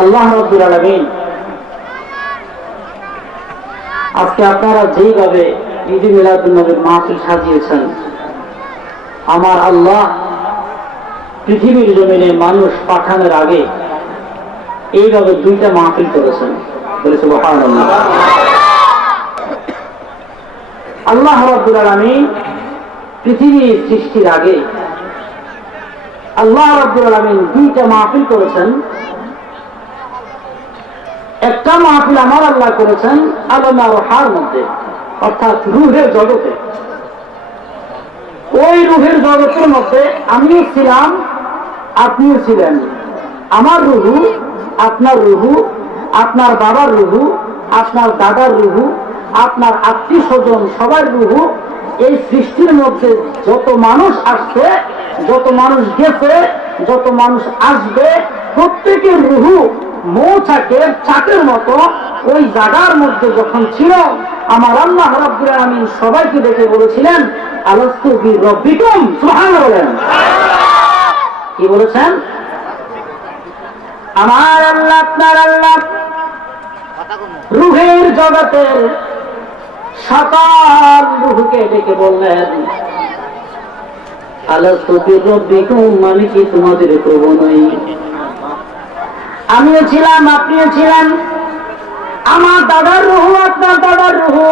আল্লাহ রাব্বুল আলামিন আজকে আপনারা যেইভাবে ঈদ মিলাদুন নবীর মাহফিল সাজিয়েছেন, আমার আল্লাহ পৃথিবীর জমিনে মানুষ পাঠানোর আগে এইভাবে দুইটা মাহফিল করেছেন। বলে সুবহানাল্লাহ। আল্লাহ রাব্বুল আলামিন পৃথিবীর সৃষ্টির আগে আল্লাহ রাব্বুল আলামিন দুইটা মাহফিল করেছেন। একটা মাহফিল আমার আল্লাহ করেছেন আলম আর রূহের মধ্যে, অর্থাৎ রূহের জগতে। ওই রূহের জগতের মধ্যে আমিও ছিলাম, আপনিও ছিলেন। আমার রুহু, আপনার রুহু, আপনার বাবার রুহু, আপনার দাদার রুহু, আপনার আত্মীয় স্বজন সবার রুহু, এই সৃষ্টির মধ্যে যত মানুষ আসছে, যত মানুষ গেছে, যত মানুষ আসবে, প্রত্যেকের রুহু মৌচাকের চাকের মতো ওই জায়গার মধ্যে যখন ছিল, আমার আল্লাহ রাব্বুল আলামিন সবাইকে ডেকে বলেছিলেন, আলাস্তু বিরব্বিকুম। সুবহানাল্লাহ বলেন। কি বলেছেন? আমার আল্লাহ, আপনার আল্লাহ রূহের জগতের সকল রূহকে ডেকে বললেন, আলাস্তু বিরব্বিকুম, আমি কি তোমাদের প্রভু নই? আমিও ছিলাম, আপনিও ছিলেন। আমার দাদার রুহু, আপনার দাদার রুহু,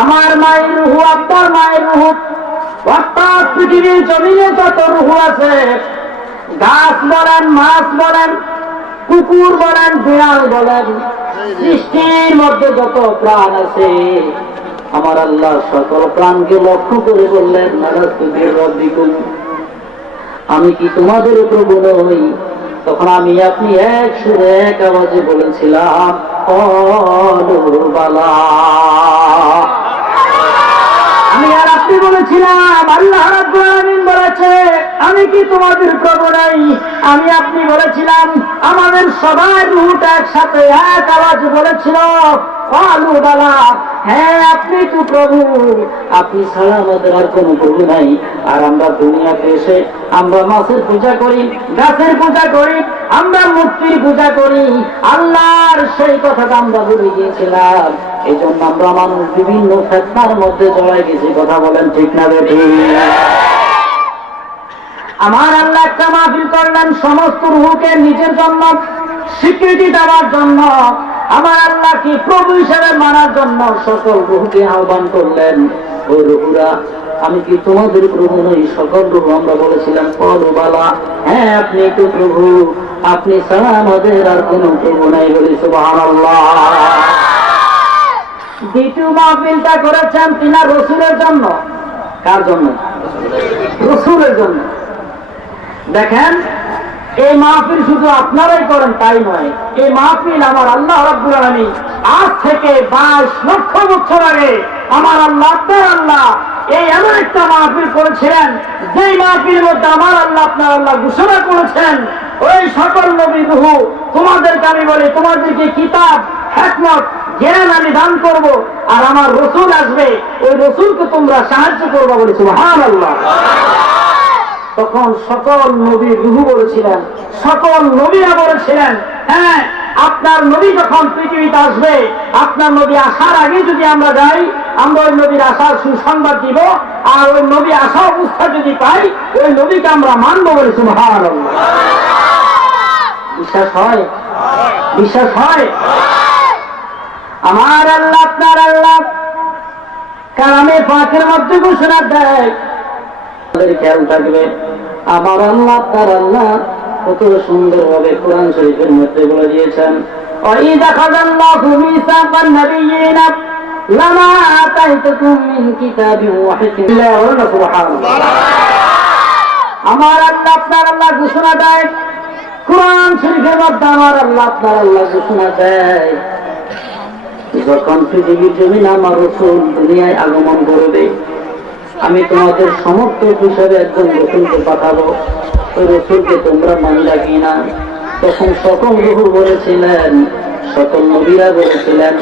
আমার মায়ের রুহু, আপনার মায়ের রুহু, অর্থাৎ পৃথিবীর জমিনে যত রুহু আছে, গাছ বলেন, মাছ বলেন, কুকুর বলেন, বিড়াল বলেন, সৃষ্টির মধ্যে যত প্রাণ আছে, আমার আল্লাহ সকল প্রাণকে লক্ষ্য করে বললেন, আলাস্তু বিরব্বিকুম, আমি কি তোমাদের প্রভু নই? তখন আমি আপনি এক সুরে এক আওয়াজে বলেছিলাম, বালা। আমি আর আপনি বলেছিলাম, আল্লাহ রাব্বুল আলামিন বলেছে, আমি কি তোমাদের প্রভু নাই? আমি আপনি বলেছিলাম, আমাদের সবার রূহটা একসাথে এক আওয়াজ বলেছিল, বালা। হ্যাঁ, আপনি তো প্রভু, আপনি ছাড়া আমাদের আর কোনো প্রভু নাই। আর আমরা দুনিয়াতে এসে আমরা মাছের পূজা করি, গাছের পূজা করি, আমরা মূর্তির পূজা করি, আল্লাহর সেই কথাটা আমরা ভুলে গিয়েছিলাম। এই জন্য আমরা মানুষ বিভিন্ন ফিতনার মধ্যে জড়াই গেছি। কথা বলেন ঠিক না বেঠিক? আমার আল্লাহ একটা মাহফিল করলেন সমস্ত রূহকে নিজের জন্য স্বীকৃতি দেওয়ার জন্য। আমার আল্লাহ কি প্রভু হিসেবে মানার জন্য সকল রূহকে আহ্বান করলেন, ও রূহরা, আমি কি তোমাদের প্রভু নই? সকল রূহ আমরা বলেছিলাম, বালা। হ্যাঁ, আপনি তো প্রভু, আপনি ছাড়া আমাদের আর কোন প্রভু নাই। বলি সুবহানাল্লাহ। দ্বিতীয় মাহফিলটা করেছেন তিনার রসুলের জন্য। কার জন্য? রসুলের জন্য। দেখেন, এই মাহফিল শুধু আপনারাই করেন তাই নয়, এই মাহফিল আমার আল্লাহ রাব্বুল আলামিন আজ থেকে 22 লক্ষ বছর আগে আমার আল্লাহ, আপনার আল্লাহ এই এমন একটা মাহফিল করেছিলেন, যেই মাহফিলের মধ্যে আমার আল্লাহ, আপনার আল্লাহ ঘোষণা করেছেন, ওই সকল নবী রূহ, তোমাদেরকে আমি বলি, তোমাদেরকে কিতাব, হিকমত, জ্ঞান আমি দান করব, আর আমার রসুল আসবে, ওই রসুলকে তোমরা সাহায্য করবে। বলি সুবহানাল্লাহ। তখন সকল নবী রূহ বলেছিলেন, সকল নবীরা বলেছিলেন, হ্যাঁ, আপনার নবী যখন পৃথিবীতে আসবে, আপনার নবী আসার আগে যদি আমরা যাই, আমরা ওই নবীর আসার সুসংবাদ দিব, আর ওই নবী আসা অবস্থা যদি পাই, ওই নবীকে আমরা মানব। বলে সুবহানাল্লাহ। বিশ্বাস হয়? বিশ্বাস হয়? আমার আল্লাহ, আপনার আল্লাহ কালামে পাকের মধ্যে ঘোষণা দেয়, খেয়াল থাকবে, আমার আল্লাহ, আপনার আল্লাহ কত সুন্দর ভাবে কোরআন শরীফের মধ্যে বলে দিয়েছেন, ওয়াইযা আখাযাল্লাহু মিসাকান নাবিয়্যিনা লামা আতাইতুকুম মিন কিতাবিন ওয়া হিকমাতিন। সুবহানাল্লাহ। আমার আল্লাহ, আপনার আল্লাহ ঘোষণা দেয় কোরআন শরীফের মধ্যে, আমার আল্লাহ, আপনার আল্লাহ ঘোষণা দেয়, যখন পৃথিবীর জমিনে আমার রাসূল দুনিয়ায় আগমন করবে, আমি তোমাদের সমর্থক হিসাবে একজন রসুলকে পাঠাবো, ওই রসুলকে তোমরা মানলা কিনা? তখন সকল রূহ বলেছিলেন, সকল নবীরা বলেছিলেন,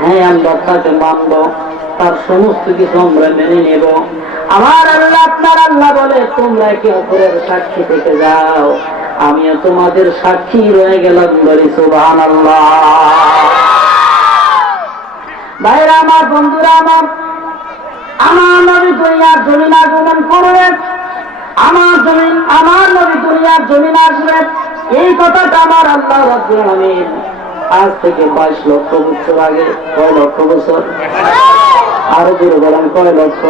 হ্যাঁ, আমরা তাকে মানব, তার সমস্ত কিছু আমরা মেনে নেব। আমার আল্লাহ, আপনার আল্লাহ বলে, তোমরা একে অপরের সাক্ষী থেকে যাও, আমিও তোমাদের সাক্ষী রয়ে গেলাম, বলি সুবহানাল্লাহ। ভাইরা আমার, বন্ধুরা আমার, আমার নবী দুনিয়ার জমিন আগমন করবেন, আমার নবী দুনিয়ার জমিন আসবে, এই কথাটা আমার আল্লাহ রাব্বুল আলামিন আজ থেকে 22 লক্ষ বছর আগে, কয় লক্ষ বছর? আরো জোরে বলেন, কয় লক্ষ?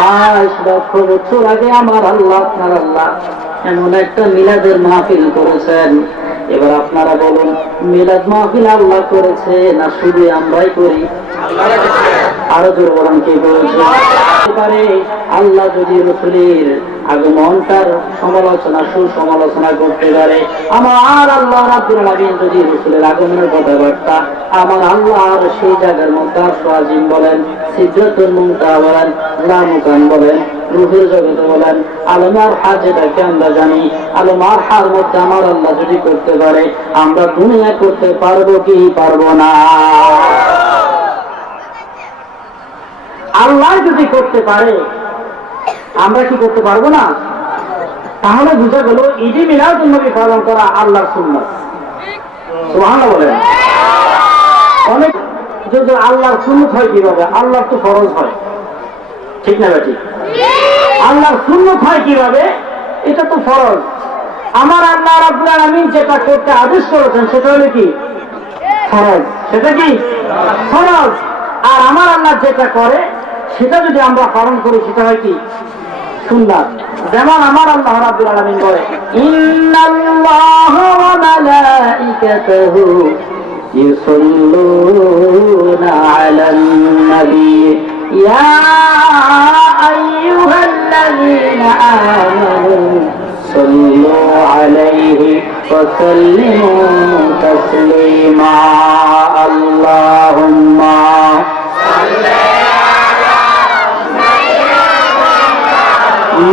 22 লক্ষ বছর আগে আমার আল্লাহ, আপনার আল্লাহ এমন একটা মিলাদের মাহফিল করেছেন। এবার আপনারা বলুন, মিলাদ মাহফিল আল্লাহ করেছে না শুধু আমরাই করি? আরো জোরে বলেন, কে করেছে? আল্লাহ যদি রাসূলের আগমনটার সমালোচনা, সুসমালোচনা করতে পারে, আমার আল্লাহ রাব্বুল আলামিন যদি রাসূলের আগমনের কথাবার্তা আমার আল্লাহ আর সেই জায়গার মধ্যে আরশ-ই-আজিম বলেন, সিদরাতুল মুনতাহা বলেন, লামকান বলেন, রূহের জগতে বলেন, আলমার হা, যেটাকে আমরা জানি, আলমার হার মধ্যে আমার আল্লাহ যদি করতে পারে, আমরা দুনিয়া করতে পারবো কি পারবো না? আল্লাহ যদি করতে পারে, আমরা কি করতে পারবো না? তাহলে বুঝা গেল ঈদে মিলাদুন নবী পালন করা আল্লাহর সুন্নাত। সুবহানাল্লাহ বলেন। অনেক যদি আল্লাহর সুন্নাত হয় কিভাবে? আল্লাহর তো ফরজ হয়, ঠিক না বেটি? আল্লাহর সুন্নাত হয় কিভাবে? এটা তো ফরজ। আমার আল্লাহ রাব্বুল আলামিন যেটা করতে আদেশ করেছেন সেটা হলো কি? ফরজ। সেটা কি? ফরজ। আর আমার আল্লাহ যেটা করে সেটা যদি আমরা পালন করি সেটা হয় কি? সুন্নাত। যেমন আমার আল্লাহ রাব্বুল আলামিন বলে, ইন্নাল্লাহা ওয়া মালাইকাতাহু ইউসাল্লুনা আলান নবী ইয়া আইয়ুহাল্লাযীনা আমানু সাল্লু আলাইহি ওয়া সাল্লিমু তাসলিমা। আল্লাহুম্মা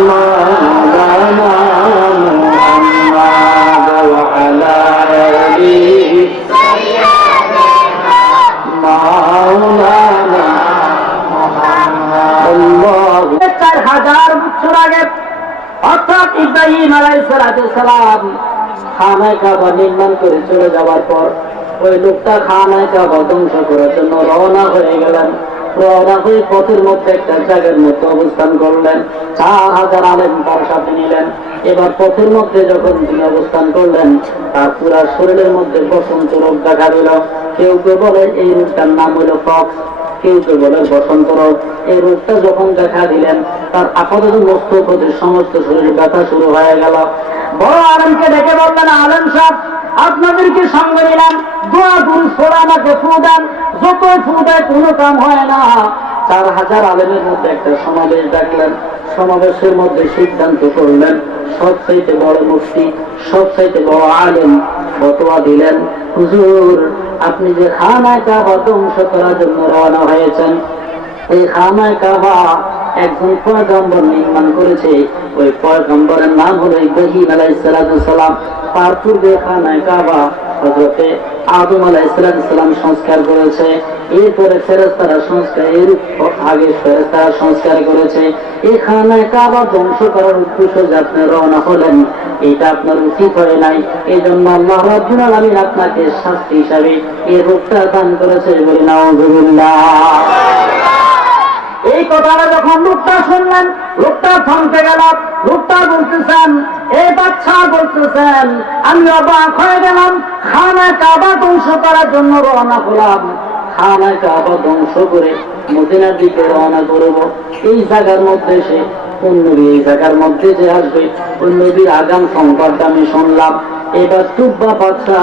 مولانا محمد وعلى آله مولانا محمد। 4000 বছর আগে অর্থাৎ ইব্রাহিম আলাইহিস সালাম খানায় কাবা নির্মাণ করে চলে যাওয়ার পর ওই লোকটা খানায় কাবা ধ্বংস করার জন্য রওনা হয়ে গেলেন। রওনা হয়ে পথের মধ্যে একটা জায়গার মধ্যে অবস্থান করলেন। 4000 আলেম তার সাথে নিলেন। এবার পথের মধ্যে যখন তিনি অবস্থান করলেন, তার পুরা শরীরের মধ্যে বসন্ত রোগ দেখা দিল। কেউ কেউ বলে এই রোগটার নাম হলো ফক্স, কেউ কেউ বলে বসন্ত রোগ। এই রোগটা যখন দেখা দিলেন, তার আপাতত মস্তক হতে সমস্ত শরীর ব্যথা শুরু হয়ে গেল। বড় আলেমকে ডেকে বললেন, আলেম সাহেব, আপনাদেরকে সঙ্গে নিলাম, দোয়া করুন, ছোড়া আমাকে ফু দেন। যত ফু দেয় কোনো কাম হয় না। 4000 আলেমের মধ্যে একটা সমাবেশ ডাকলেন। সমাবেশের মধ্যে সিদ্ধান্ত করলেন, সবচাইতে বড় মুফতি, সবচাইতে বড় আলেম ফতোয়া দিলেন, হুজুর আপনি যে খানায় কাবা ধ্বংস করার জন্য রওনা হয়েছেন, এই খানায় কাবা একজন পয়গম্বর নির্মাণ করেছে। ওই পয়গম্বরের নাম হলো ইব্রাহিম আলাইহিস সালাম। তার পূর্বে খানায় কাবা হযরতে আদম আলাইহিস সালাম সংস্কার করেছে। এরপরে ফেরেশতারা সংস্কার, এর আগে ফেরেশতারা সংস্কার করেছে। এই খানায় কাবা ধ্বংস করার উদ্দেশ্য যে আপনি রওনা হলেন, এটা আপনার উচিত হয় নাই। এই জন্য আল্লাহ রাব্বুল আলামিন আপনাকে শাস্তি হিসাবে এই রোগটা দান করেছে। বলি নাউযুবিল্লাহ। এই কথাটা যখন লোকটা শুনলেন, লোকটা থমকে গেল। লোকটা বলতেছেন, এই বাচ্চা বলতেছেন, আমি অবাক হয়ে গেলাম, খানায় কাবা ধ্বংস করার জন্য রওনা হলাম। খানায় কাবা ধ্বংস করে মদিনার দিকে রওনা করব। এই জায়গার মধ্যে এসে কোন নবী এই জায়গার মধ্যে যে আসবে, ওই নবীর আগাম সংবাদটা আমি শুনলাম। এবার তুব্বা বাচ্চা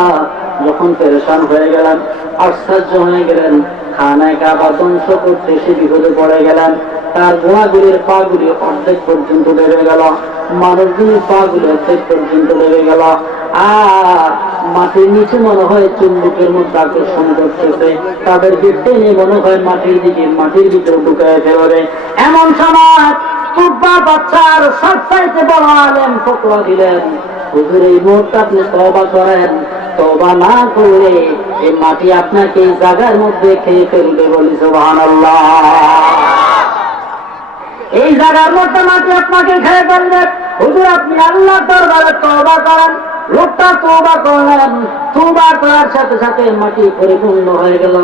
যখন পেরেশান হয়ে গেলেন, আশ্চর্য হয়ে গেলেন, খানায় কাবা ধ্বংস করতে সে বিপদে পড়ে গেলেন। তার গোড়াগুলির পা গুলি অর্ধেক পর্যন্ত বেড়ে গেল, মানুষগুলির পা গুলি অর্ধেক পর্যন্ত বেড়ে গেল। আর মাটির নিচে মনে হয় চুম্বকের মধ্যে আকর্ষণ করতেছে, তাদেরকে টেনে মনে হয় মাটির ভিতরে ঢুকায় ফেলবে। এমন সময় তুব্বা বাচ্চার সবচাইতে বড় আলেম ফতোয়া দিলেন, হুজুর এই মুহূর্তে আপনি তওবা করেন, তওবা না করলে এই মাটি আপনাকে এই জায়গার মধ্যে খেয়ে ফেলবে। বলি সুবহানাল্লাহ। এই জায়গার মধ্যে মাটি আপনাকে খেয়ে ফেলবে। হুজুর আপনি আল্লাহর দরবারে তওবা করেন। লোকটা তওবা করলেন, তওবা করার সাথে সাথে মাটি পরিপূর্ণ হয়ে গেল,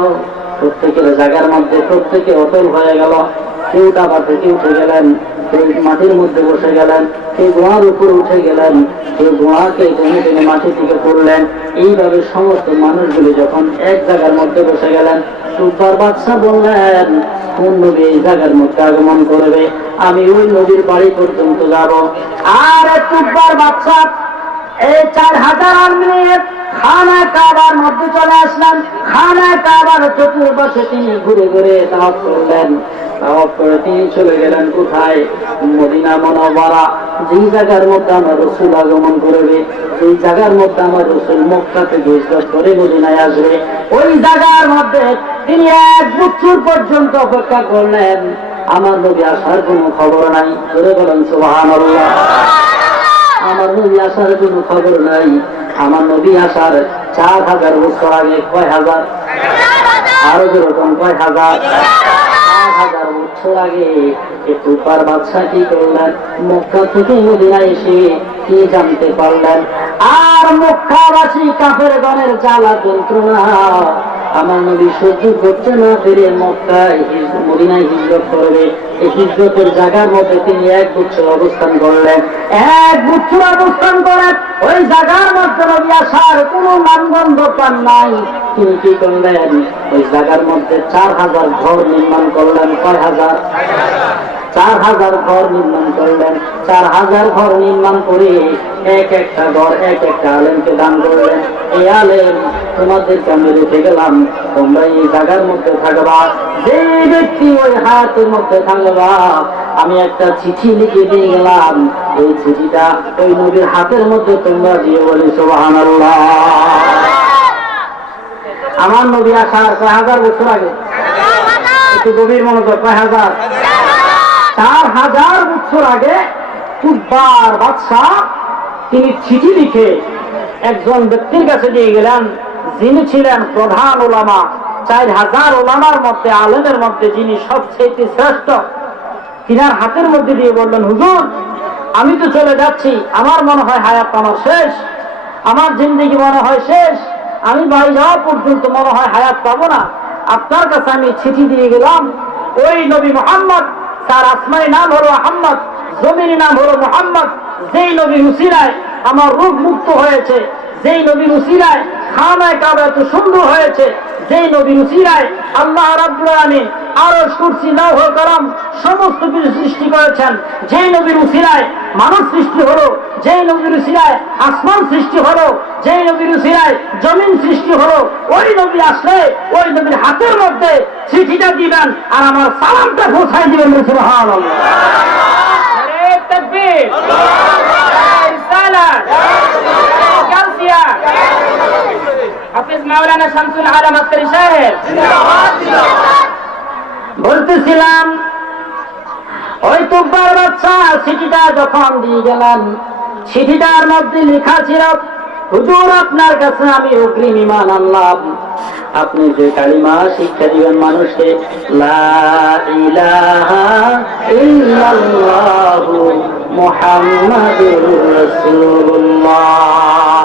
প্রত্যেকের জায়গার মধ্যে প্রত্যেকে অটল হয়ে গেল। কেউ ডাবা থেকে উঠে গেলেন, কেউ মাটির মধ্যে বসে গেলেন, কেউ গোড়ার উপরে উঠে গেলেন, কেউ গোড়াকে টেনে টেনে মাটি থেকে পড়লেন। এইভাবে সমস্ত মানুষগুলি যখন এক জায়গার মধ্যে বসে গেলেন, সুপার বাদশাহ বললেন, কোন নবী এই জায়গার মধ্যে আগমন করবে? আমি ওই নদীর বাড়ি পর্যন্ত যাব। আর সুপার বাদশাহ এই 4000 আর্মির খানা কাবার মধ্যে চলে আসলেন। খানা কাবার চতুর্পাশে তিনি ঘুরে ঘুরে তাওয়াফ করলেন। তাওয়াফ করে তিনি চলে গেলেন কোথায়? মদিনা মুনাওয়ারা। যেই জায়গার মধ্যে আমার রাসূল আগমন করবে, যেই জায়গার মধ্যে আমার রাসূল মক্কা থেকে হিজরত করে মদিনায় আসবে, ওই জায়গার মধ্যে তিনি 1 বছর পর্যন্ত অপেক্ষা করলেন। আমার নবী আসার কোনো খবর নাই। ধরে বলেন সুবহানাল্লাহ। আমার নবী আসার কোনো খবর নাই। আমার নবী আসার 4000 বছর আগে কয় হাজার? আরো যেরকম কয় হাজার? 4000 বছর আগে সুপার বাদশাহ কি করলেন? মক্কা থেকে মদিনায় এসে কি জানতে পারলেন? আর মক্কাবাসী কাফেরগণের জ্বালা যন্ত্রণা আমার নবী সহ্য করতে না পেরে মক্কায় মদিনায় হিজরত করবে। এই হিজরতের জায়গার মধ্যে তিনি 1 বছর অবস্থান করলেন। 1 বছর অবস্থান করেন ওই জায়গার মধ্যে নবী আসার কোনো নামগন্ধ পান নাই। তিনি কি করলেন? ওই জায়গার মধ্যে 4000 ঘর নির্মাণ করলেন। কয় হাজার? 4000 ঘর নির্মাণ করলেন। 4000 ঘর নির্মাণ করে এক একটা ঘর এক একটা আলেমকে দান করলেন। এই আলেম তোমাদেরকে আমি রেখে গেলাম, তোমরা এই জায়গার মধ্যে থাকবা। যে ব্যক্তি ওই হায়াতের মধ্যে থাকবা, আমি একটা চিঠি লিখে দিয়ে গেলাম। এই চিঠিটা ওই নবীর হাতের মধ্যে তোমরা দিয়ে বলি সুবহানাল্লাহ। আমার নবী আসার 1000 বছর আগে, একটু গভীর মনোযোগ, 1000 4000 বছর আগে কুফার বাদশাহ তিনি চিঠি লিখে একজন ব্যক্তির কাছে দিয়ে গেলেন, যিনি ছিলেন প্রধান ওলামা। 4000 ওলামার মধ্যে আলেমের মধ্যে যিনি সবচেয়ে শ্রেষ্ঠ। তিনার হাতের মধ্যে দিয়ে বললেন, হুজুর আমি তো চলে যাচ্ছি, আমার মনে হয় হায়াত আমার শেষ, আমার জিন্দেগি মনে হয় শেষ, আমি বাড়ি যাওয়া পর্যন্ত মনে হয় হায়াত পাবো না। আপনার কাছে আমি চিঠি দিয়ে গেলাম। ওই নবী মুহাম্মদ, তার আসমানি নাম হলো আহমদ, জমিনি নাম হলো মুহাম্মদ, যেই নবীর উসিলায় আমার রূপ মুক্ত হয়েছে, যেই নবীর উসিলায় খানায়ে কাবা এত সুন্দর হয়েছে, যেই নবীর উসিলায় আল্লাহ রাব্বুল আলামিন আরশ, কুরসি, লৌহ কলম সমস্ত কিছু সৃষ্টি করেছেন, যেই নবীর উসিলায় মানুষ সৃষ্টি হলো, যেই নবীর উসিলায় আসমান সৃষ্টি হলো, যেই নবীর উসিলায় জমিন সৃষ্টি হলো, ওই নবী আসলে ওই নবীর হাতের মধ্যে চিঠিটা দিবেন আর আমার সালামটা পৌঁছাই দিবেন। সুবহানাল্লাহ। নারে তাকবীর, রিসালাত, গাউসিয়া, হাফেজ মাওলানা শামসুল আলম আখতারী সাহেব। বলতেছিলাম ওই তুব্বার বাচ্চা চিঠিটা যখন দিয়ে গেলেন, চিঠিটার মধ্যে লেখা ছিল, হুজুর আপনার কাছে আমি অগ্রিম ঈমান আনলাম, আপনি যে কালিমা শিক্ষা দিবেন মানুষকে, লা ইলাহা ইল্লাল্লাহু মুহাম্মাদুর রাসূলুল্লাহ,